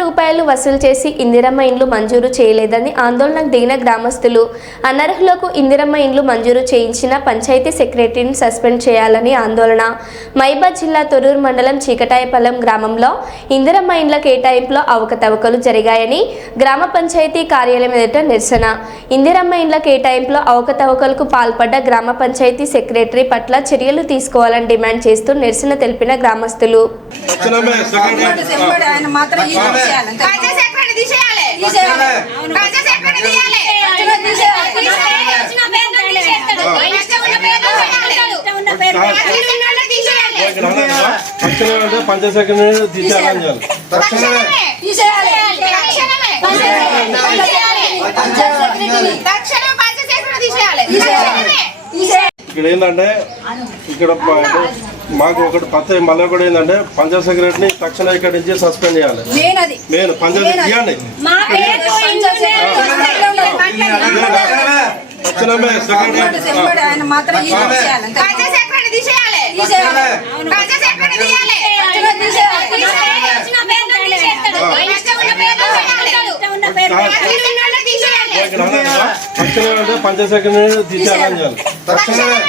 రూపాయలు వసూలు చేసి ఇందిరమ్మ ఇండ్లు మంజూరు చేయలేదని ఆందోళనకు దిగిన గ్రామస్తులు. అనర్హులకు ఇందిరమ్మ ఇండ్లు మంజూరు చేయించిన పంచాయతీ సెక్రటరీని సస్పెండ్ చేయాలని ఆందోళన. మహిబాద్ జిల్లా తొర్రూరు మండలం చీకటాయపాలెం గ్రామంలో ఇందిరమ్మ ఇండ్ల కేటాయింపులో అవకతవకలు జరిగాయని గ్రామ పంచాయతీ కార్యాలయం ఎదుట నిరసన. ఇందిరమ్మ ఇండ్ల కేటాయింపులో అవకతవకలకు పాల్పడ్డ గ్రామ పంచాయతీ సెక్రటరీ పట్ల చర్యలు తీసుకోవాలని డిమాండ్ చేస్తూ నిరసన తెలిపిన గ్రామస్తులు. ఇక్కడ ఏంటంటే ఇక్కడ మాకు ఒకటి కొత్త మళ్ళీ కూడా ఏంటంటే పంచాయత్ సెక్రటరీని తక్షణ ఇక్కడి నుంచి సస్పెండ్ చేయాలి. మెయిన్ పంచాయతీ తీయండి. తక్షణమే పంచాయత్ సెక్రటరీని తీసేయాలని తక్షణమే